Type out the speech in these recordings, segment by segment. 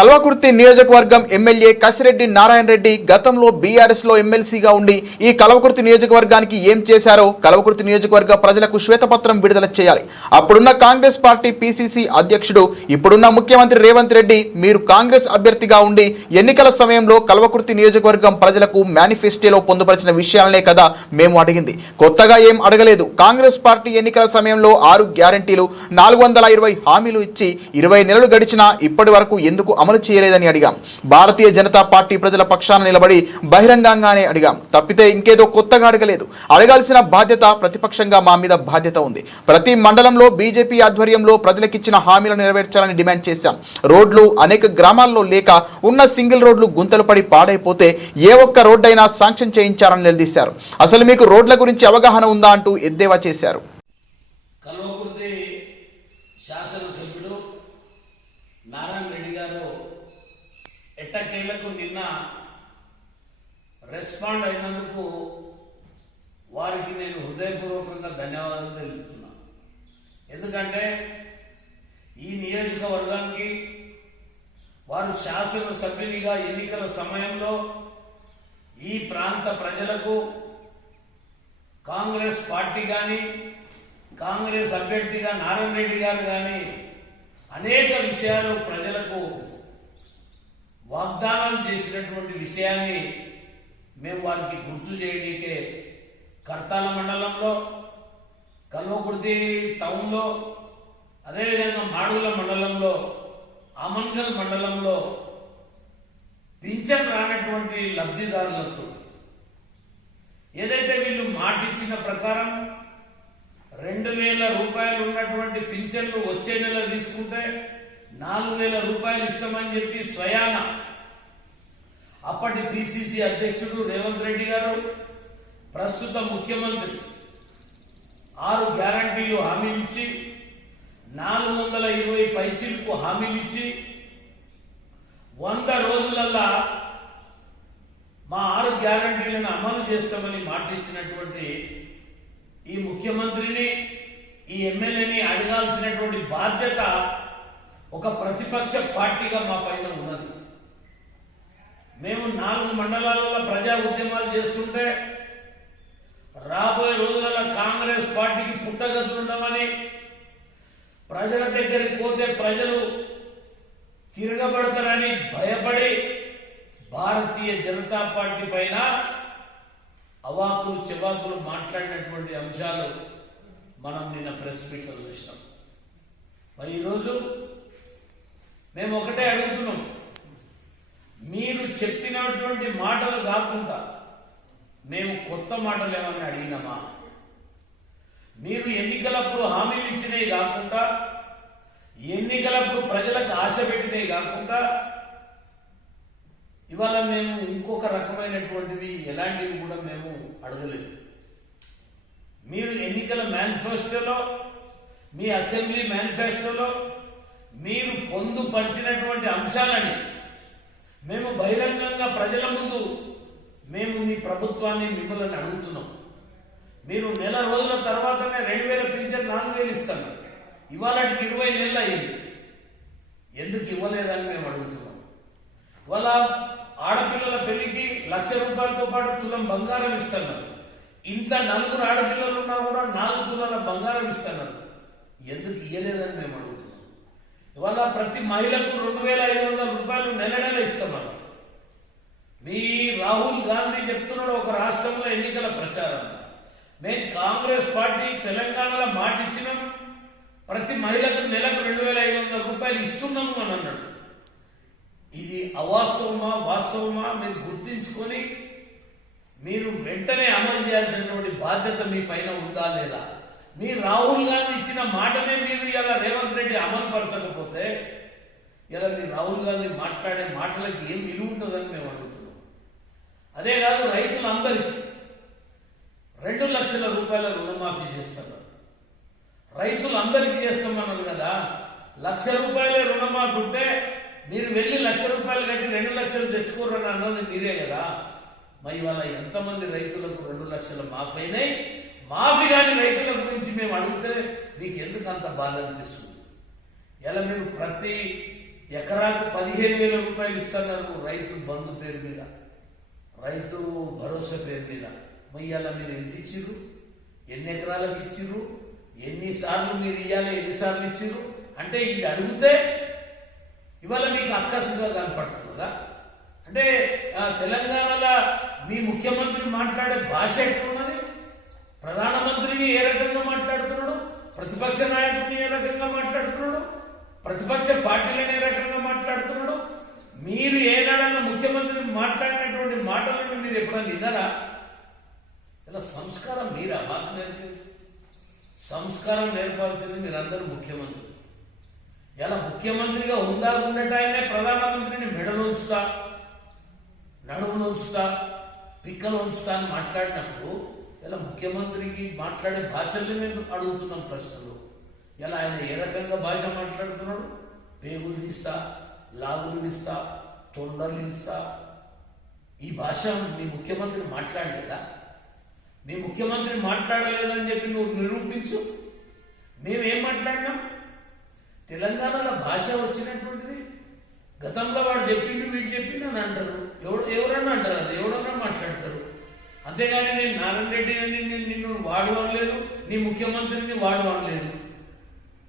కల్వకుర్తి నియోజకవర్గం ఎమ్మెల్యే కసిరెడ్డి నారాయణ రెడ్డి గతంలో బీఆర్ఎస్ లో ఎమ్మెల్సీగా ఉండి ఈ కల్వకుర్తి నియోజకవర్గానికి ఏం చేశారో కల్వకుర్తి నియోజకవర్గ ప్రజలకు శ్వేతపత్రం విడుదల చేయాలి. అప్పుడున్న కాంగ్రెస్ పార్టీ పీసీసీ అధ్యక్షుడు ఇప్పుడున్న ముఖ్యమంత్రి రేవంత్ రెడ్డి మీరు కాంగ్రెస్ అభ్యర్థిగా ఉండి ఎన్నికల సమయంలో కల్వకుర్తి నియోజకవర్గం ప్రజలకు మేనిఫెస్టోలో పొందుపరిచిన విషయాలనే కదా మేము అడిగింది. కొత్తగా ఏం అడగలేదు. కాంగ్రెస్ పార్టీ ఎన్నికల సమయంలో 6 గ్యారంటీలు 420 హామీలు ఇచ్చి 20 నెలలు గడిచినా ఇప్పటి వరకు ఎందుకు అమలు చేయలేదని అడిగాం. భారతీయ జనతా పార్టీ ప్రజల పక్షాన నిలబడి బహిరంగంగానే అడిగాం. తప్పితే ఇంకేదో కొత్తగా అడగలేదు. అడగాల్సిన బాధ్యత ప్రతిపక్షంగా మా మీద బాధ్యత ఉంది. ప్రతి మండలంలో బీజేపీ ఆధ్వర్యంలో ప్రజలకిచ్చిన హామీలను నెరవేర్చాలని డిమాండ్ చేశాం. రోడ్లు అనేక గ్రామాల్లో లేక ఉన్న సింగిల్ రోడ్లు గుంతలు పడి పాడైపోతే ఏ ఒక్క రోడ్డైనా శాంక్షన్ చేయించారని నిలదీశారు. అసలు మీకు రోడ్ల గురించి అవగాహన ఉందా అంటూ ఎద్దేవా చేశారు. శాసనసభ్యుడు నారాయణ రెడ్డి గారు ఎట్టకేలకు నిన్న రెస్పాండ్ అయినందుకు వారికి నేను హృదయపూర్వకంగా ధన్యవాదాలు తెలుపుతున్నాను. ఎందుకంటే ఈ నియోజకవర్గానికి వారు శాసనసభ్యునిగా ఎన్నికల సమయంలో ఈ ప్రాంత ప్రజలకు కాంగ్రెస్ పార్టీ కానీ కాంగ్రెస్ అభ్యర్థిగా నారాయణ రెడ్డి గారు కానీ అనేక విషయాలు ప్రజలకు వాగ్దానాలు చేసినటువంటి విషయాన్ని మేము వారికి గుర్తు చేయడానికే కర్తాల మండలంలో, కల్వకుర్తి టౌన్లో, అదేవిధంగా మాడుగుల మండలంలో, ఆమన్గల్ మండలంలో పింఛన్ రానటువంటి లబ్ధిదారులతో ఏదైతే వీళ్ళు మాటిచ్చిన ప్రకారం 2000 రూపాయలు ఉన్నటువంటి పింఛన్లు వచ్చే నెల తీసుకుంటే 4000 రూపాయలు ఇస్తామని చెప్పి స్వయాన అప్పటి పిసిసి అధ్యక్షుడు రేవంత్ రెడ్డి గారు, ప్రస్తుత ముఖ్యమంత్రి 6 గ్యారంటీలు హామీలు ఇచ్చి 420 పైచీలకు హామీలు ఇచ్చి 100 రోజులల్లా మా 6 గ్యారంటీలను అమలు చేస్తామని మాటిచ్చినటువంటి ఈ ముఖ్యమంత్రిని, ఈ ఎమ్మెల్యేని అడగాల్సినటువంటి బాధ్యత ఒక ప్రతిపక్ష పార్టీగా మా పైన ఉన్నది. మేము 4 మండలాలలో ప్రజా ఉద్యమాలు చేస్తుంటే రాబోయే రోజులలో కాంగ్రెస్ పార్టీకి పుట్టగతులుండమని, ప్రజల దగ్గరికి పోతే ప్రజలు తిరగబడతారని భయపడి భారతీయ జనతా పార్టీ పైన అవాకులు చెవాకులు మాట్లాడినటువంటి అంశాలు మనం నిన్న ప్రెస్ మీట్లో చూసినాం. మరి ఈరోజు మేము ఒకటే అడుగుతున్నాం, మీరు చెప్పినటువంటి మాటలు కాకుండా మేము కొత్త మాటలు ఏమన్నా అడిగినామా? మీరు ఎన్నికలప్పుడు హామీలు ఇచ్చినవి కాకుండా, ఎన్నికలప్పుడు ప్రజలకు ఆశ పెట్టినవి కాకుండా ఇవాళ మేము ఇంకొక రకమైనటువంటివి ఎలాంటివి కూడా మేము అడగలేదు. మీరు ఎన్నికల మేనిఫెస్టోలో, మీ అసెంబ్లీ మేనిఫెస్టోలో మీరు పొందుపరిచినటువంటి అంశాలని మేము బహిరంగంగా ప్రజల ముందు మేము మీ ప్రభుత్వాన్ని మిమ్మల్ని అడుగుతున్నాం. మీరు నెల రోజుల తర్వాతనే 2000 పింఛన్ 4000 ఇస్తాను. ఇవాళకి 20 నెలలు అయ్యింది. ఎందుకు ఇవ్వలేదని మేము అడుగుతున్నాం. వాళ్ళ ఆడపిల్లల పెళ్లికి 1,00,000 రూపాయలతో పాటు తులం బంగారం ఇస్తున్నారు. ఇంట్లో 4 ఆడపిల్లలు ఉన్నా కూడా 4 తులాల బంగారం ఇస్తున్నారు. ఎందుకు ఇవ్వలేదని మేము అడుగుతున్నాం. ఇవాళ ప్రతి మహిళకు 2,500 రూపాయలు నెల నెల ఇస్తున్నారు. మీ రాహుల్ గాంధీ చెప్తున్నాడు ఒక రాష్ట్రంలో ఎన్నికల ప్రచారం, మేము కాంగ్రెస్ పార్టీ తెలంగాణలో మాట ఇచ్చినాం, ప్రతి మహిళకు నెలకు 2,500 రూపాయలు ఇస్తున్నాము అని అన్నాడు. ఇది అవాస్తవమా వాస్తవమా మీరు గుర్తించుకొని మీరు వెంటనే అమలు చేయాల్సినటువంటి బాధ్యత మీ పైన ఉందా లేదా? మీ రాహుల్ గాంధీ ఇచ్చిన మాటనే మీరు ఇలా రేవంత్ రెడ్డి అమలు పరచకపోతే ఇలా మీ రాహుల్ గాంధీ మాట్లాడే మాటలకి ఏం విలువ ఉంటుందని మేము అడుగుతున్నాం. అదే కాదు, రైతులందరికీ 2 లక్షల రూపాయల రుణమాఫీ చేస్తున్నారు. రైతులందరికీ చేస్తామన్నారు కదా. 1,00,000 రూపాయల రుణమాఫీ ఉంటే మీరు వెళ్ళి 1,00,000 రూపాయలు కట్టి 2 లక్షలు తెచ్చుకోరని అన్నది మీరే కదా. మరి ఇవాళ ఎంతమంది రైతులకు 2 లక్షల మాఫీ అయినాయి? మాఫీ కాని రైతుల గురించి మేము అడిగితే మీకు ఎందుకు అంత బాధ అనిపిస్తుంది? ఇలా మీరు ప్రతి ఎకరాకు 15,000 రూపాయలు ఇస్తున్నారు రైతు బంధు పేరు మీద, రైతు భరోసా పేరు మీద. ఇవాళ మీరు ఎంత ఇచ్చిర్రు, ఎన్ని ఎకరాలకు ఇచ్చిర్రు, ఎన్నిసార్లు మీరు ఇవ్వాలి, ఎన్నిసార్లు ఇచ్చిర్రు అంటే ఇది అడిగితే ఇవాళ మీకు అక్కసుగా కనపడుతుందా? అంటే తెలంగాణలో మీ ముఖ్యమంత్రి మాట్లాడే భాష ఎట్లున్నది, ప్రధానమంత్రిని ఏ రకంగా మాట్లాడుతున్నాడు, ప్రతిపక్ష నాయకుడిని ఏ రకంగా మాట్లాడుతున్నాడు, ప్రతిపక్ష పార్టీలను ఏ రకంగా మాట్లాడుతున్నాడు. మీరు ఏనాడన్నా ముఖ్యమంత్రిని మాట్లాడినటువంటి మాటలను మీరు ఎప్పుడైనా విన్నారా? ఇలా సంస్కారం మీరా మాకు నేర్పేది? సంస్కారం నేర్పాల్సింది మీరందరూ ముఖ్యమంత్రి. ఇలా ముఖ్యమంత్రిగా ఉండటాయనే ప్రధానమంత్రిని మెడలు ఉంచుతా, నడుమును ఉంచుతా, పిక్కలు ఉంచుతా అని మాట్లాడినప్పుడు ఇలా ముఖ్యమంత్రికి మాట్లాడే భాషల్ని మేము అడుగుతున్నాం ప్రశ్నలు. ఇలా ఆయన ఏ రకంగా భాష మాట్లాడుతున్నాడు? పేగులు తీస్తా, లాగులు ఇస్తా, తొండలు ఇస్తా, ఈ భాష మీ ముఖ్యమంత్రి మాట్లాడలేదా? మీ ముఖ్యమంత్రి మాట్లాడలేదని చెప్పి నువ్వు నిరూపించు. మేమేం మాట్లాడినాం? తెలంగాణలో భాష వచ్చినటువంటిది గతంలో వాడు చెప్పిండు, వీడు చెప్పిండు అని అంటారు. ఎవరన్నా అంటారు, అది ఎవరన్నా మాట్లాడతారు. అంతేగాని నేను నారాయణ రెడ్డి అని నిన్ను వాడు అనలేదు, నీ ముఖ్యమంత్రిని వాడు అనలేదు.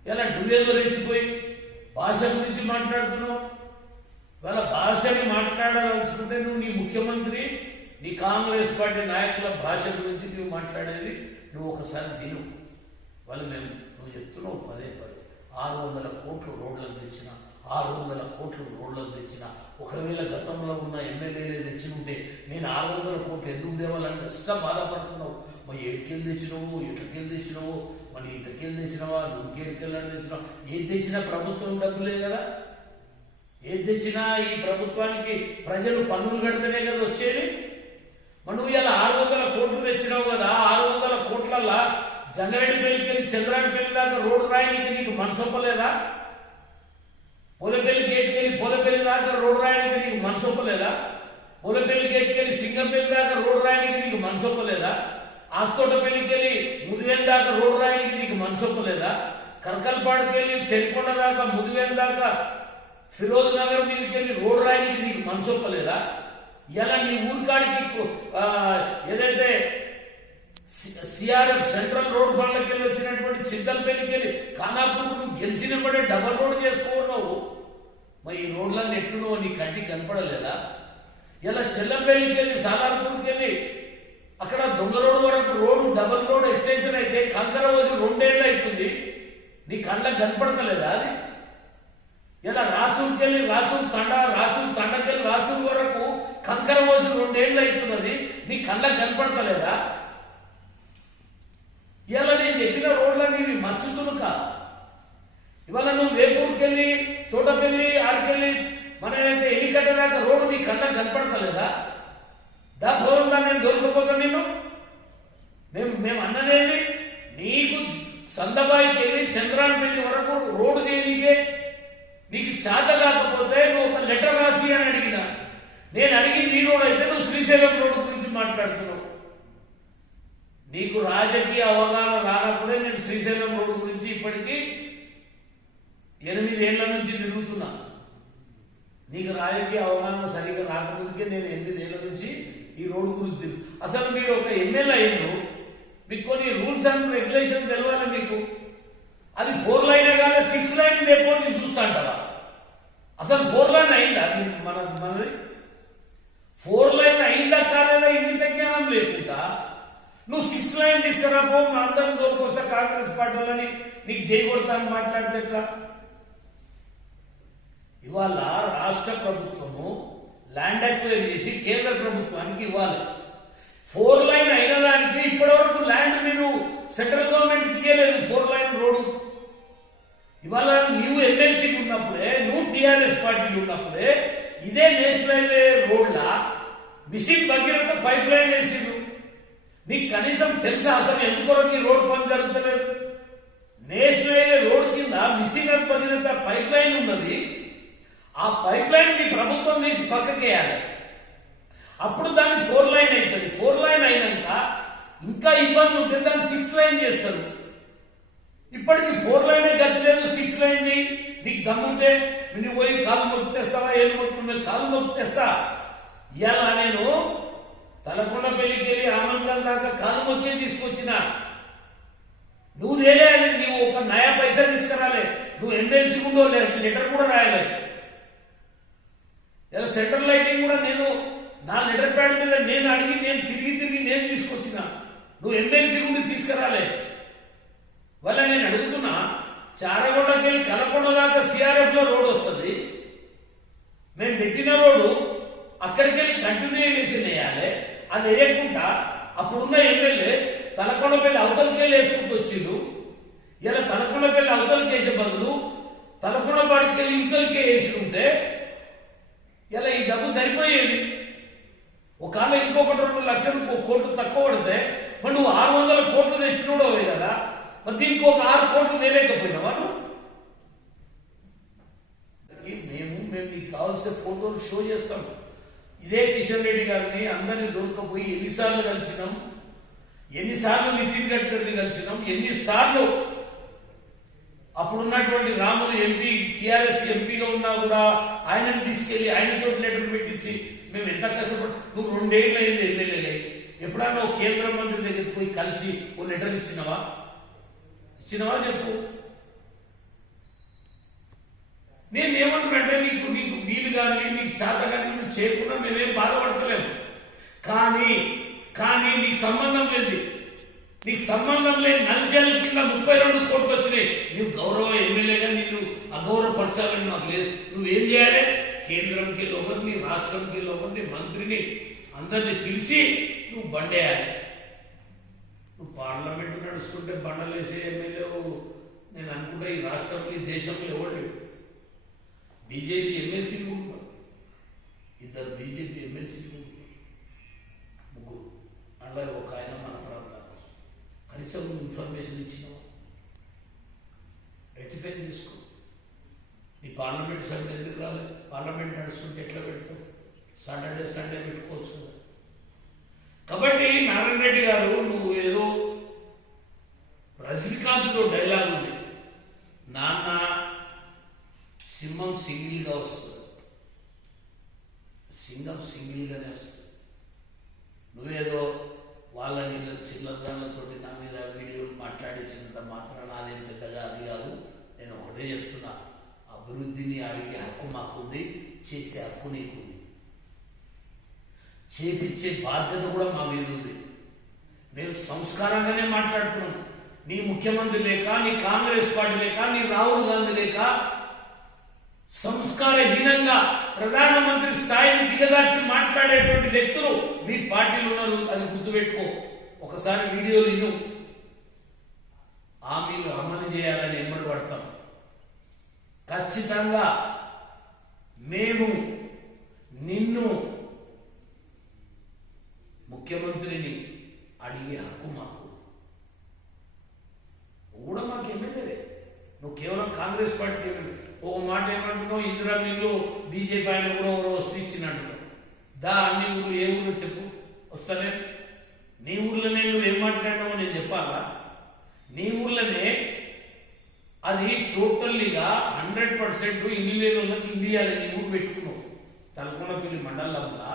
ఇలా డువేలో రెచ్చిపోయి భాష గురించి మాట్లాడుతున్నావు. వాళ్ళ భాషని మాట్లాడాలనుకుంటే నువ్వు నీ ముఖ్యమంత్రి, నీ కాంగ్రెస్ పార్టీ నాయకుల భాష గురించి నువ్వు మాట్లాడేది నువ్వు ఒకసారి విను. వాళ్ళు నువ్వు చెప్తున్నావు 600 కోట్లు రోడ్లకు తెచ్చిన, 600 కోట్లు రోడ్లకు తెచ్చిన. ఒకవేళ గతంలో ఉన్న ఎమ్మెల్యేలే తెచ్చి ఉంటే నేను 600 కోట్లు ఎందుకు తేవాలంటే ఇష్టం బాధపడుతున్నావు. మరి ఏడుకెళ్ళి తెచ్చినావు, ఇటుకెళ్ళి తెచ్చినావు, మరి ఇంటకెళ్ళి తెచ్చినావా, నువ్వుకెళ్ళి తెచ్చినావు. ఏది తెచ్చినా ప్రభుత్వం డబ్బులే కదా. ఏది తెచ్చినా ఈ ప్రభుత్వానికి ప్రజలు పన్నులు కడితేనే కదా వచ్చేది. మరి నువ్వు ఇలా 600 కోట్లు తెచ్చినావు కదా, 600 కోట్లల్లా జంగారెడ్డిపల్లికి వెళ్ళి చంద్రారెడ్డిపల్లి దాకా రోడ్డు రాయడానికి నీకు మనసు ఒప్పలేదా? పూలపల్లి గేట్కి వెళ్ళి పూలపల్లి దాకా రోడ్డు రాయడానికి నీకు మనసు ఒప్పలేదా? పూలపల్లి గేట్కి వెళ్ళి సింగంపల్లి దాకా రోడ్డు రాయడానికి నీకు మనసు ఒప్పలేదా? ఆత్తోటపల్లికి వెళ్ళి ముదివేలు దాకా రోడ్డు రాయడానికి నీకు మనసు ఒప్పలేదా? కర్కల్పాడుకి వెళ్ళి చెరికొండ దాకా ముదివేలు దాకా ఫిరోజ్ నగర్ మీదకి వెళ్ళి రోడ్డు రాయడానికి నీకు మనసు ఒప్పలేదా? ఇలా నీ ఊరికాడికి ఏదైతే సిఆర్ఎఫ్ సెంట్రల్ రోడ్ ఫండ్లకి వెళ్ళి వచ్చినటువంటి చింతలపల్లికి వెళ్ళి ఖానాపూర్ నువ్వు గెలిచినప్పుడే డబల్ రోడ్ చేసుకోన్నావు. మరి ఈ రోడ్లన్నీ ఎట్లున్నావు నీ కంటికి కనపడలేదా? ఇలా చెల్లంపల్లికి వెళ్ళి సాలార్పూర్కి వెళ్ళి అక్కడ దొంగ రోడ్డు వరకు రోడ్డు డబల్ రోడ్ ఎక్స్టెన్షన్ అయితే కంకర వచ్చి 2 ఏళ్ళు అవుతుంది. నీ కళ్ళకి కనపడతలేదా అది? ఇలా రాచూరుకి వెళ్ళి రాచూరు తండకెళ్ళి రాచూరు వరకు కంకర పోసి 2 ఏళ్ళు అవుతున్నది. నీ కళ్ళకి కనపడతలేదా? ఇవాళ నేను చెప్పిన రోడ్లన్నీ మచ్చుతునుక. ఇవాళ నువ్వు వేపూరుకి వెళ్ళి తోటపల్లి ఆడికెళ్ళి మన ఏదైతే ఎన్నికట్ట దాకా రోడ్డు నీ కళ్ళకి కనపడతలేదా? భవన్లో నేను దొరికిపోతాను నేను. మేము అన్నదేంటి, నీకు సందబాయికి వెళ్ళి చంద్రాన్పల్లి వరకు రోడ్డు చేయనీకే నీకు చేత కాకపోతే నువ్వు ఒక లెటర్ రాసి అని అడిగినా. నేను అడిగింది ఈ రోడ్ అయితే నువ్వు శ్రీశైలం రోడ్డు గురించి మాట్లాడుతున్నావు. నీకు రాజకీయ అవగాహన రానప్పుడే నేను శ్రీశైలం రోడ్డు గురించి ఇప్పటికీ 8 ఏళ్ల నుంచి తిరుగుతున్నా. నీకు రాజకీయ అవగాహన సరిగ్గా రాకముందుకే నేను 8 ఏళ్ల నుంచి ఈ రోడ్డు గురించి తెలుసు. అసలు మీరు ఒక ఎమ్మెల్యే అయ్యారు, మీకు కొన్ని రూల్స్ అండ్ రెగ్యులేషన్ తెలియాలి మీకు. అది 4 లైన్ కాదు 6 లైన్ లేపో నేను చూస్తా అంటారా? అసలు 4 లైన్ అయిందా మనది? 4 లైన్ అయిందా కాలేదా ఇంగిత జ్ఞానం లేకుండా నువ్వు 6 లైన్ తీసుకురాపో, మా అందరం తోలుకొస్తా కాంగ్రెస్ పార్టీలని నీకు జై కొడతాను మాట్లాడితే ఎట్లా? ఇవాళ రాష్ట్ర ప్రభుత్వము ల్యాండ్ అక్వైర్ చేసి కేంద్ర ప్రభుత్వానికి ఇవ్వాలి. 4 లైన్ అయిన దానికి ఇప్పటి వరకు ల్యాండ్ మీరు సెంట్రల్ గవర్నమెంట్ ఇవ్వలేదు. 4 లైన్ రోడ్డు ఇవాళ నువ్వు ఎమ్మెల్సీకి ఉన్నప్పుడే, నువ్వు టీఆర్ఎస్ పార్టీలు ఉన్నప్పుడే ఇదే నేషనల్ హైవే రోడ్లా మిషన్ భగీరథ పైప్ లైన్ వేసిండు. నీకు కనీసం తెలుసా అసలు ఎందుకొరకు ఈ రోడ్డు పని జరుగుతలేదు? నేషనల్ హైవే రోడ్ కింద మిషన్ భగీరథ పైప్ లైన్ ఉన్నది. ఆ పైప్ లైన్ నీ ప్రభుత్వం తీసి పక్కకేయాలి. అప్పుడు దాన్ని 4 లైన్ అవుతుంది. 4 లైన్ అయినాక ఇంకా ఇబ్బంది ఉంటే దాన్ని 6 లైన్ చేస్తారు. ఇప్పటికి 4 లైనే గతి లేదు, 6 లైన్ నీకు దమ్ముంటే నువ్వు పోయి కాలు మొక్కి తెస్తావా, ఏళ్ళు మొక్కు కాలు మొక్కి తెస్తా. ఇవాళ నేను తలకొండపల్లికి వెళ్ళి ఆమంగల్ దాకా కాలు మొక్కే తీసుకొచ్చిన. నువ్వు లేలే అని నువ్వు ఒక నయా పైసా తీసుకురాలే. నువ్వు ఎమ్మెల్సీ ముందో లెటర్ కూడా రాయలే. ఇలా సెంట్రల్ లైటింగ్ కూడా నేను నా లెటర్ ప్యాడ్ మీద నేను అడిగి నేను తిరిగి నేను తీసుకొచ్చిన. నువ్వు ఎమ్మెల్సీ ముందు తీసుకురాలే. వల్ల నేను అడుగుతున్నా, చారగొండకి వెళ్ళి కలకొండ దాకా సిఆర్ఎఫ్ లో రోడ్ వస్తుంది. మేము పెట్టిన రోడ్డు అక్కడికి వెళ్ళి కంటిన్యూషన్ వేయాలి. అది వేయకుండా అప్పుడున్న ఎమ్మెల్యే తలకొండపల్లి అవతలకి వెళ్ళి వేసుకుంటూ వచ్చిండు. ఇలా తలకొండపల్లి అవతలకి వేసే బదులు తలకొండపాడికి వెళ్ళి ఇవతలకే వేసుకుంటే ఇలా ఈ డబ్బు సరిపోయేది. ఒకవేళ ఇంకొకటి 2 లక్షలు కోట్లు తక్కువ పడితే మరి నువ్వు 600 కోట్లు తెచ్చినోడవే కదా. మరి దీనికి ఒక 6 కోట్లు తేలేకపోయినావా నువ్వు? మేము నీకు కావాల్సిన ఫోటోలు షో చేస్తాం. ఇదే కిషన్ రెడ్డి గారిని అందరినీ దొరకపోయి ఎన్నిసార్లు కలిసినాం, ఎన్నిసార్లు నితిన్ గడ్కరీని కలిసినాం, ఎన్నిసార్లు అప్పుడున్నటువంటి రాములు ఎంపీ టీఆర్ఎస్ ఎంపీగా ఉన్నా కూడా ఆయనను తీసుకెళ్లి ఆయనతో లెటర్ పెట్టించి మేము ఎంత కష్టపడి. నువ్వు 2 ఏళ్ళు అయింది ఎమ్మెల్యే. ఎప్పుడన్నా ఒక కేంద్ర మంత్రి దగ్గరికి పోయి కలిసి ఓ లెటర్ ఇచ్చినవా చెప్పు. నేనేమంటున్నాంటే నీకు వీలు కానీ నీకు చేత కానీ నువ్వు చేయకుండా మేమేం బాధపడతలేము. కానీ నీకు సంబంధం లేదు. నీకు సంబంధం లేని నల్జల్ కింద 32 కోట్లు వచ్చినాయి. నువ్వు గౌరవ ఎమ్మెల్యేగా నిన్ను అగౌరవపరచాలని నాకు లేదు. నువ్వేం చేయాలి? కేంద్రంకి ఒకరిని, రాష్ట్రంకి ఒకరిని, మంత్రిని అందరినీ పిలిచి నువ్వు బండేయాలి. నువ్వు పార్లమెంట్ నడుస్తుంటే బండలేసే ఎమ్మెల్యే నేను అనుకుంటా ఈ రాష్ట్రంలో ఈ దేశంలో ఎవరు లేవు. బీజేపీ ఎమ్మెల్సీ కూడా 2 బీజేపీ ఎమ్మెల్సీ 3 అలాగే ఒక ఆయన మన ప్రాంతానికి కనీసం ఇన్ఫర్మేషన్ ఇచ్చినావు, రెక్టిఫై చేసుకో. నీ పార్లమెంట్ సభ్యులు ఎందుకు రాలేదు? పార్లమెంట్ నడుస్తుంటే ఎట్లా పెడతావు? సండే పెట్టుకోవచ్చు కదా. కాబట్టి నారాయణ రెడ్డి గారు, నువ్వు ఏదో రజనీకాంత్తో డైలాగ్ ఉంది, నాన్న సింహం సింగిల్గా వస్తుంది, సింగం సింగిల్గానే వస్తుంది. నువ్వేదో వాళ్ళ నీళ్ళు చిల్లదారులతో నా మీద వీడియోలు మాట్లాడించినంత మాత్రం నాదేం పెద్దగా అది కాదు. నేను ఒకటే చెప్తున్నా, అభివృద్ధిని అడిగే హక్కు మాకుంది, చేసే హక్కు నీకుంది, చేపించే బాధ్యత కూడా మా మీద ఉంది. మేము సంస్కారంగానే మాట్లాడుతున్నాం. నీ ముఖ్యమంత్రి లేక, నీ కాంగ్రెస్ పార్టీ లేక, నీ రాహుల్ గాంధీ లేక సంస్కారహీనంగా ప్రధానమంత్రి స్థాయిని దిగదార్చి మాట్లాడేటువంటి వ్యక్తులు మీ పార్టీలు ఉన్నారు. అది గుర్తుపెట్టుకో. ఒకసారి వీడియోలు విను. హామీలు అమలు చేయాలని ఎమ్మడి పడతాం. ఖచ్చితంగా మేము నిన్ను ముఖ్యమంత్రిని అడిగే హక్కు మాకు. నువ్వు కూడా మాకు ఎమ్మెల్యే. నువ్వు కేవలం కాంగ్రెస్ పార్టీ ఎమ్మెల్యే. ఓ మాట ఏమంటున్నావు, ఇందిరా మిల్లు బీజేపీ ఆయన కూడా ఎవరో వస్తూ ఇచ్చినట్టు. అన్ని ఊర్లు ఏ ఊరు చెప్పు, వస్తలే. నీ ఊర్లోనే నువ్వు ఏం మాట్లాడినావో నేను చెప్పాలా? నీ ఊర్లోనే అది టోటల్లీగా 100% ఇల్లు లేని వాళ్ళకి ఇండియాలో నీ ఊరు పెట్టుకున్నావు. తలకొండపల్లి మండలంలో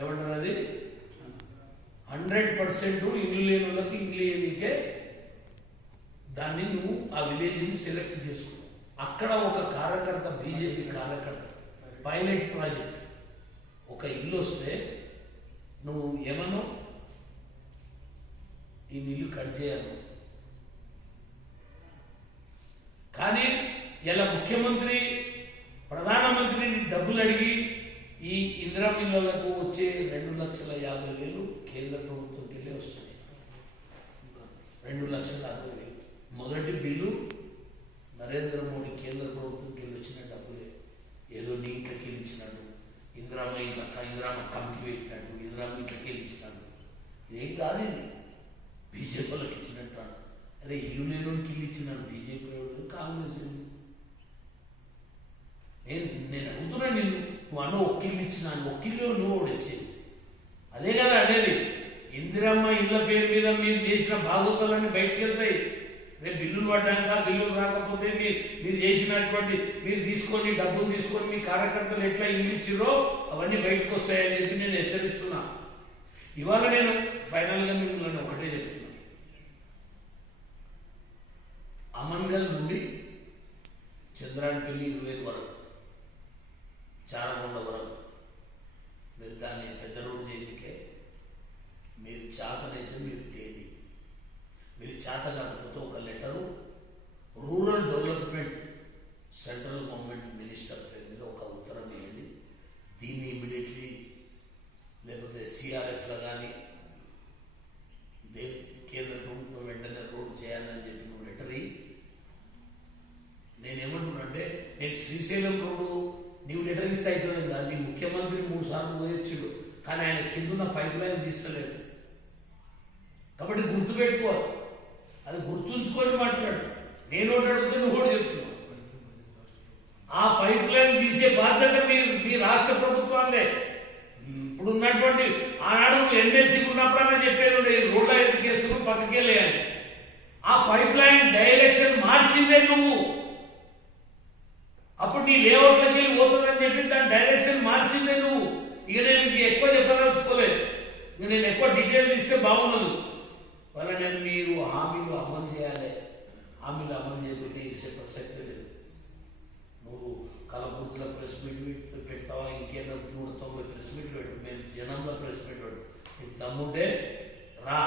ఏమంటారు, అది 100% ఇల్లు లేని వాళ్ళకి ఇల్లు లేనికే దాన్ని నువ్వు ఆ విలేజ్ని సెలెక్ట్ చేసుకున్నావు. అక్కడ ఒక కార్యకర్త, బీజేపీ కార్యకర్త, పైలట్ ప్రాజెక్ట్ ఒక ఇల్లు వస్తే నువ్వు ఏమన్నావు, ఈ ఇల్లు కట్ చేయాలి. కానీ ఇలా ముఖ్యమంత్రి, ప్రధానమంత్రిని డబ్బులు అడిగి ఈ ఇందిరా మిల్లులకు వచ్చే 2,50,000 కేంద్ర ప్రభుత్వంకి వెళ్ళి వస్తుంది. 2,50,000 మొదటి బిల్లు నరేంద్ర మోడీ కేంద్ర ప్రభుత్వంకి వెళ్ళి వచ్చిన డబ్బులే. ఏదో నీ ఇంట్లోకి వెళ్ళి ఇచ్చినాడు, ఇందిరామ కమిటీ పెట్టినట్టు, ఇందిరామ ఇంట్లోకి వెళ్ళి ఇచ్చినాడు. ఇదేం కాదు, ఇది బీజేపీ వాళ్ళకి ఇచ్చినట్టు. అరే ఇల్లు లేని ఇల్లు ఇచ్చినాడు బీజేపీ వాడు, కాంగ్రెస్. నేను అడుగుతున్నా నిన్ను, నువ్వు అన్న ఒక్కిల్లు ఇచ్చినాను, ఒక్కిల్లో నువ్వు కూడా వచ్చేది అదే కదా అనేది. ఇందిరమ్మ ఇళ్ళ పేరు మీద మీరు చేసిన భాగవతాలన్నీ బయటకు వెళ్తాయి. రేపు బిల్లులు పడ్డాక బిల్లులు రాకపోతే మీరు చేసినటువంటి మీరు తీసుకొని డబ్బులు తీసుకొని మీ కార్యకర్తలు ఎట్లా ఇల్లు ఇచ్చిరో అవన్నీ బయటకు వస్తాయని చెప్పి నేను హెచ్చరిస్తున్నా. ఇవాళ నేను ఫైనల్గా మిమ్మల్ని ఒకటే చెప్తున్నా, అమన్గల్ నుండి చంద్రాయణపల్లి 20 వరకు, చారకొండ వరకు మీరు దాన్ని పెద్ద రోడ్డు చేయడానికే మీరు చేతనైతే మీరు తేండి. మీరు చేత కాకపోతే ఒక letter rural development central government minister పేరు మీద ఒక ఉత్తరం వేయండి. దీన్ని ఇమీడియట్లీ లేకపోతే సిఆర్ఎఫ్లో కానీ కేంద్ర ప్రభుత్వం వెంటనే రోడ్డు చేయాలని చెప్పి నువ్వు లెటర్ ఇయ్యి. నేనేమంటున్నానంటే నేను శ్రీశైలం రోడ్డు నీవు లెటర్ ఇస్తే అవుతుంది కదా. నీ ముఖ్యమంత్రి 3 సార్లు పోయొచ్చుడు, కానీ ఆయన కిందున్న పైప్ లైన్ తీస్తలేదు. కాబట్టి గుర్తుపెట్టుకోవాలి, అది గుర్తుంచుకొని మాట్లాడు. నేను ఒకటి అడిగితే నువ్వు కూడా చెప్తున్నావు. ఆ పైప్ లైన్ తీసే బాధ్యత మీ రాష్ట్ర ప్రభుత్వాలే. ఇప్పుడు ఉన్నటువంటి ఆనాడు నువ్వు ఎమ్మెల్సీకి ఉన్నప్పుడన్నా చెప్పేది రోడ్ల ఎదుకేస్తున్నావు పక్కకెళ్ళేయాలి. ఆ పైప్ లైన్ డైరెక్షన్ మార్చిందే నువ్వు. అప్పుడు నీ లేఅవుట్లకి వెళ్ళి పోతుందని చెప్పి దాని డైరెక్షన్ మార్చిందే నువ్వు. ఇక నేను ఇంక ఎక్కువ చెప్పదలుచుకోలేదు. ఇక నేను ఎక్కువ డీటెయిల్ ఇస్తే బాగుండదు. వాళ్ళ నేను మీరు హామీలు అమలు చేయాలి. హామీలు అమలు చేయకపోతే ఇచ్చే ప్రసక్తి లేదు. నువ్వు కలబుర్తిలో ప్రెస్ మీట్ పెడతావా, ఇంకేదో 190 ప్రెస్ మీట్లు పెట్టు, మేము జనంలో ప్రెస్ మీట్ పెట్టు. నీకు దమ్ముంటే రా,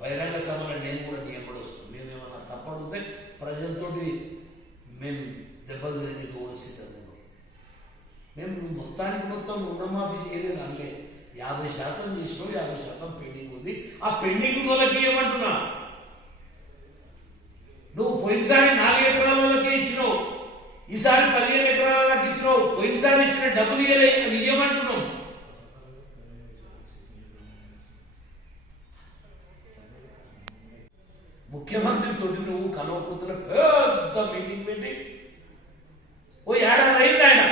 బహిరంగ సభలో నేను కూడా నీ ఎప్పుడు వస్తాను. మేము ఏమన్నా తప్పడితే ప్రజలతోటి మేము దెబ్బలు తిరిగి కూడా సిద్ధంగా. మేము మొత్తానికి మొత్తం రుణమాఫీ చేయలేదు అనలే. 50% చేసినావు, 50% పెండింగ్ ఉంది. ఆ పెండింగ్ వాళ్ళకి ఏమంటున్నా, నువ్వు పోయినసారి 4 ఎకరాల వాళ్ళకే ఇచ్చినావు, ఈసారి 15 ఎకరాల దాకా ఇచ్చినావు. పోయినసారి ఇచ్చిన డబ్బులు అది ఇవ్వమంటున్నావు. ముఖ్యమంత్రితో నువ్వు కల్వకుర్తిలో పెద్ద మీటింగ్ పెట్టి ఓ ఏడాది అయింది. ఆయన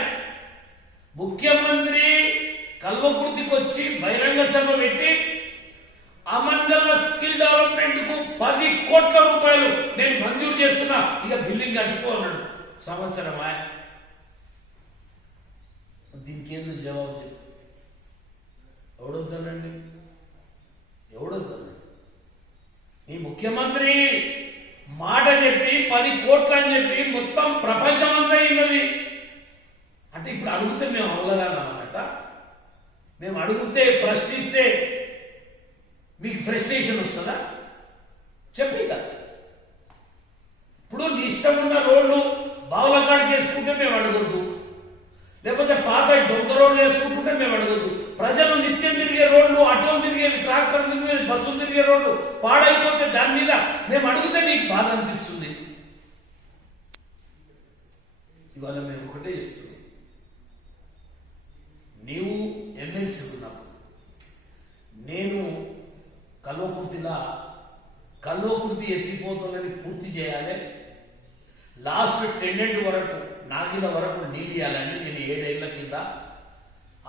ముఖ్యమంత్రి కల్వకుర్తికి వచ్చి బహిరంగ సభ పెట్టి అమన్గల్ స్కిల్ డెవలప్మెంట్ కు 10 కోట్ల రూపాయలు నేను మంజూరు చేస్తున్నా, ఇక బిల్డింగ్ కట్టుకో అన్నాడు. సంవత్సరమా? దీనికి ఏదో జవాబు చెప్పు. ఎవడొద్దనండి, ఎవడొద్దన్నాడు? ఈ ముఖ్యమంత్రి మాట చెప్పి 10 కోట్లు అని చెప్పి మొత్తం ప్రపంచం అంతా అయినది అంటే ఇప్పుడు అడిగితే మేము అవలగాలన్నమాట. మేము అడిగితే ప్రశ్నిస్తే మీకు ఫ్రస్ట్రేషన్ వస్తుందా? చెప్పి కదా. ఇప్పుడు నీ ఇష్టం ఉన్న రోడ్లు బావుల కాడికి వేసుకుంటే మేము అడగొద్దు, లేకపోతే పాత డొంక రోడ్లు వేసుకుంటుంటే మేము అడగొద్దు. ప్రజలు నిత్యం తిరిగే రోడ్లు, ఆటోలు తిరిగేది, ట్రాక్టర్ తిరిగేది, బస్సులు తిరిగే రోడ్లు పాడైపోతే దాని మీద మేము అడిగితే నీకు బాధ అనిపిస్తుంది. ఇవాళ మేము ఒకటే చెప్తున్నాం, నీవు ఎమ్మెల్సీ ఉన్నప్పుడు నేను కల్వకుర్తి ఎత్తిపోతుందని పూర్తి చేయాలి. లాస్ట్ టెండెంట్ వరకు నాగిల వరకు నీళ్ళు ఇవ్వాలని నేను 7 ఏళ్ల కింద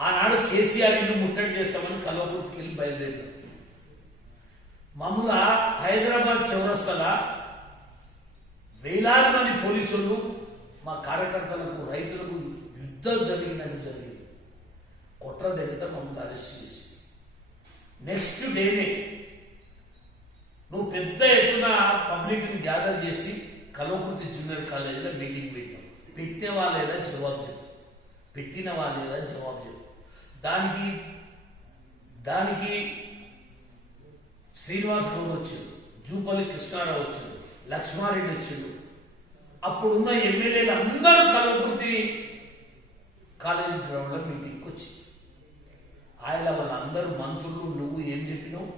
ఆనాడు కేసీఆర్ ఇల్లు ముట్టడి చేస్తామని కల్వకుర్తికి వెళ్ళి బయలుదేరాం. మమ్మల్ని హైదరాబాద్ చౌరస్తాల వేలాది మంది పోలీసులు మా కార్యకర్తలకు, రైతులకు యుద్ధం జరిగినట్టు జరిగింది. కుట్ర జరిగితే మమ్మల్ని అరెస్ట్ చేసి నెక్స్ట్ డేనే నువ్వు పెద్ద ఎత్తున పబ్లిక్ని గ్యాదర్ చేసి కల్వకుర్తి జూనియర్ కాలేజీలో మీటింగ్ పెట్టావు. పెట్టిన వాళ్ళేదా జవాబు చెప్పు, పెట్టిన వాళ్ళేదా జవాబు చెప్పు. దానికి శ్రీనివాస్ గౌడ్ వచ్చాడు, జూపల్లి కృష్ణారావు వచ్చాడు, లక్ష్మారెడ్డి వచ్చాడు. అప్పుడున్న ఎమ్మెల్యేలు అందరూ కల్వకుర్తి కాలేజీ గ్రౌండ్లో మీటింగ్కి వచ్చి ఆయన వాళ్ళందరూ మంత్రులు నువ్వు ఏం చెప్పినావు?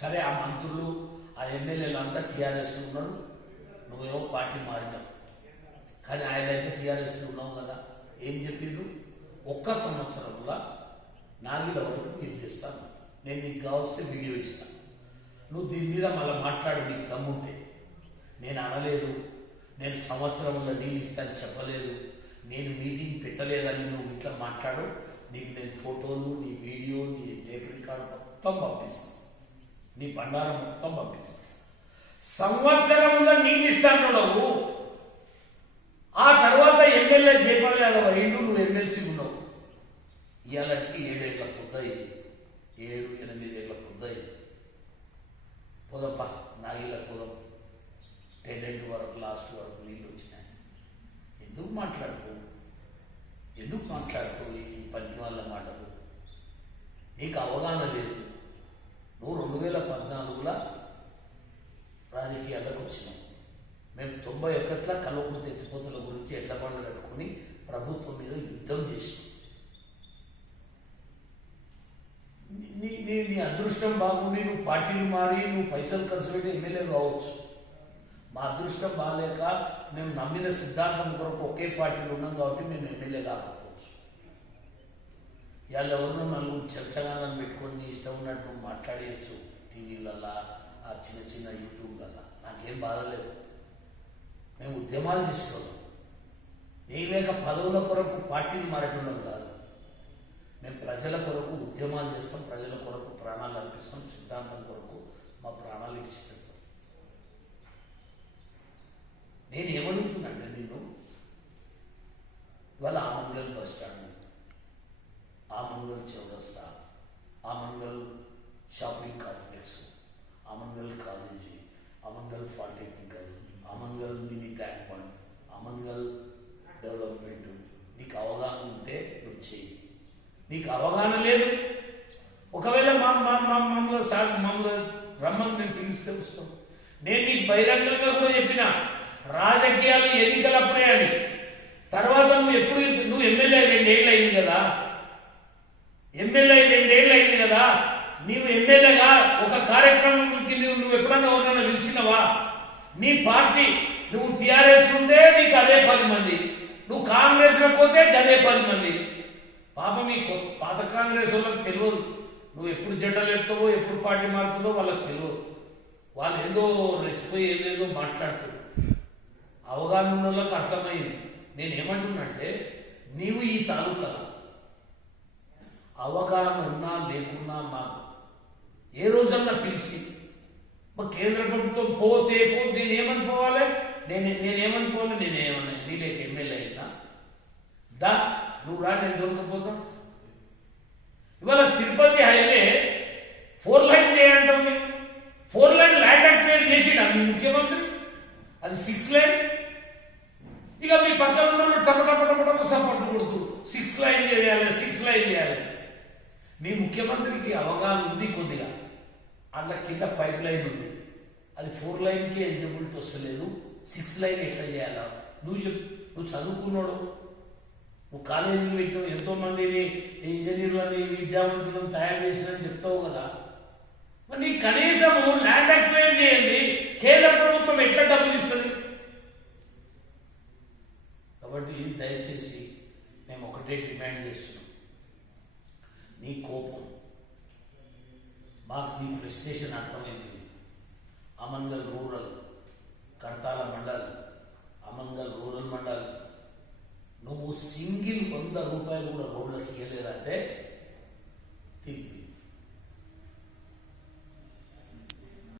సరే, ఆ మంత్రులు ఆ ఎమ్మెల్యేలు అంతా టీఆర్ఎస్ ఉన్నారు, నువ్వేమో పార్టీ మారినావు. కానీ ఆయన అయితే టీఆర్ఎస్లో ఉన్నావు కదా. ఏం చెప్పిండు? 1 సంవత్సరంలో నాగిల వరకు నీళ్ళు తెస్తాను, నేను నీకు కావస్తే వీడియో ఇస్తాను, నువ్వు దీని మీద మళ్ళీ మాట్లాడు నీకు దమ్ముంటే. నేను అనలేదు, నేను సంవత్సరంలో నీళ్ళు ఇస్తాను చెప్పలేదు, నేను మీటింగ్ పెట్టలేదని నువ్వు ఇట్లా మాట్లాడు. నీకు నేను ఫోటోలు, నీ వీడియో, నీ టేప్ రికార్డు మొత్తం పంపిస్తాను, నీ బండారం మొత్తం పంపిస్తాను. సంవత్సరంలో నీళ్ళు ఇస్తాను నువ్వు. ఆ తర్వాత ఎమ్మెల్యే జయపాల్ యాదవ్ అయ్యిండు, నువ్వు ఎమ్మెల్సీ ఉన్నావు. ఇవాళకి 7 ఏళ్ల పొద్దు, 7-8 ఏళ్ల పొద్దు. పోదప్ప నాగిళ్ళ పోదాం. టెండెంట్ వరకు లాస్ట్ వరకు నీళ్ళు వచ్చినాయి. ఎందుకు మాట్లాడుతూ ఈ పని వాళ్ళ మాటలు? నీకు అవగాహన లేదు. నువ్వు 2014లో రాజకీయాలకు వచ్చినావు. మేము 91లో కల్వకుర్తి ఎత్తిపోతల గురించి ఎడ్ల బండ్లు కట్టుకుని ప్రభుత్వం మీద యుద్ధం చేసినాం. నీ అదృష్టం బాగుండి నువ్వు పార్టీలు మారి నువ్వు పైసలు ఖర్చు పెట్టి ఎమ్మెల్యే కావచ్చు. మా అదృష్టం బాగాలేక మేము నమ్మిన సిద్ధాంతం కొరకు ఒకే పార్టీలు ఉన్నాం కాబట్టి మేము ఎమ్మెల్యే కాకపోవచ్చు. ఇవాళ ఎవరినో నలుగురు చర్చగాలను పెట్టుకొని నీ ఇష్టం ఉన్నట్టు నువ్వు మాట్లాడేయచ్చు టీవీలల్లా, ఆ చిన్న యూట్యూబ్లల్లా. నాకేం బాధలేదు. మేము ఉద్యమాలు చేసుకోవాలి. నీ లేక పదవుల కొరకు పార్టీలు మారేటం కాదు. మేము ప్రజల కొరకు ఉద్యమాలు చేస్తాం, ప్రజల కొరకు ప్రాణాలు అర్పిస్తాం, సిద్ధాంతం కొరకు మా ప్రాణాలు ఇచ్చి పెడతాం. నేను ఏమడుగుతున్నాంటే నేను ఇవాళ ఆమంగల్ బస్ స్టాండ్, ఆమంగల్ చౌరస్తా, Amangal shopping complex, Amangal college, Amangal polytechnical, Amangal mini tank bund, Amangal development. నీకు అవగాహన ఉంటే నువ్వు చెయ్యి. నీకు అవగాహన లేదు. ఒకవేళ మమ్మల్ని రమ్మని మేము పిలిస్తే వస్తాం. నేను నీకు బహిరంగంగా కూడా చెప్పిన రాజకీయాలు ఎన్నికలప్పుడే అని. తర్వాత నువ్వు ఎమ్మెల్యే 2 ఏళ్ళు అయింది కదా, నీవు ఎమ్మెల్యేగా ఒక కార్యక్రమంకి నువ్వు ఎప్పుడన్నా ఎవరన్నా పిలిచినవా? నీ పార్టీ నువ్వు టీఆర్ఎస్ ఉంటే నీకు అదే 10 మంది, నువ్వు కాంగ్రెస్లో పోతే అదే 10 మంది. పాపం ఈ పాత కాంగ్రెస్ వాళ్ళకి తెలియదు నువ్వు ఎప్పుడు జెండాలు ఎత్తావో, ఎప్పుడు పార్టీ మారుతుందో వాళ్ళకి తెలియదు. వాళ్ళు ఏదో రెచ్చిపోయి ఏదేదో మాట్లాడుతారు. అవగాహన ఉన్న వాళ్ళకి అర్థమైంది. నేనేమంటున్నంటే నీవు ఈ తాలూకాలో అవగాహన ఉన్నా లేకున్నా మాకు ఏ రోజన్నా పిలిచి మా కేంద్ర ప్రభుత్వం పోతే నేనేమని పోవాలి? నేనేమన్నా నీ లేక ఎమ్మెల్యే అయినా దా నువ్వు రా, నేను దొరకపోతా. ఇవాళ తిరుపతి హైవే 4 లైన్ చేయంటావు. మీరు 4 లైన్ ల్యాండ్ అక్వైర్ చేసినా మీ ముఖ్యమంత్రి, అది 6 లైన్. ఇక మీ పక్కన ఉన్న టపటపటపటపు సపోర్ట్ కొడుతూ 6 లైన్ చేయాలి. మీ ముఖ్యమంత్రికి అవగాహన ఉంది కొద్దిగా. అందులో కింద పైప్ లైన్ ఉంది, అది 4 లైన్కి ఎలిజిబిలిటీ వస్తలేదు. 6 లైన్ ఎట్లా చేయాలా? నువ్వు చదువుకున్నాడు, నువ్వు కాలేజీలు పెట్టినావు, ఎంతోమందిని ఇంజనీర్లని విద్యావంతులను తయారు చేసినని చెప్తావు కదా. మరి నీ కనీసము ల్యాండ్ అక్వైర్ చేయండి. కేంద్ర ప్రభుత్వం ఎట్లా డబ్బులు ఇస్తుంది? కాబట్టి దయచేసి మేము ఒకటే డిమాండ్ చేస్తున్నాం. నీ కోపం మాకు, నీ ఫ్రస్ట్రేషన్ అర్థమైంది. అమన్గల్ రూరల్, కర్తాల మండల్, అమన్గల్ రూరల్ మండల్ నువ్వు సింగిల్ 100 రూపాయలు కూడా రోడ్లకి ఇవ్వలేదంటే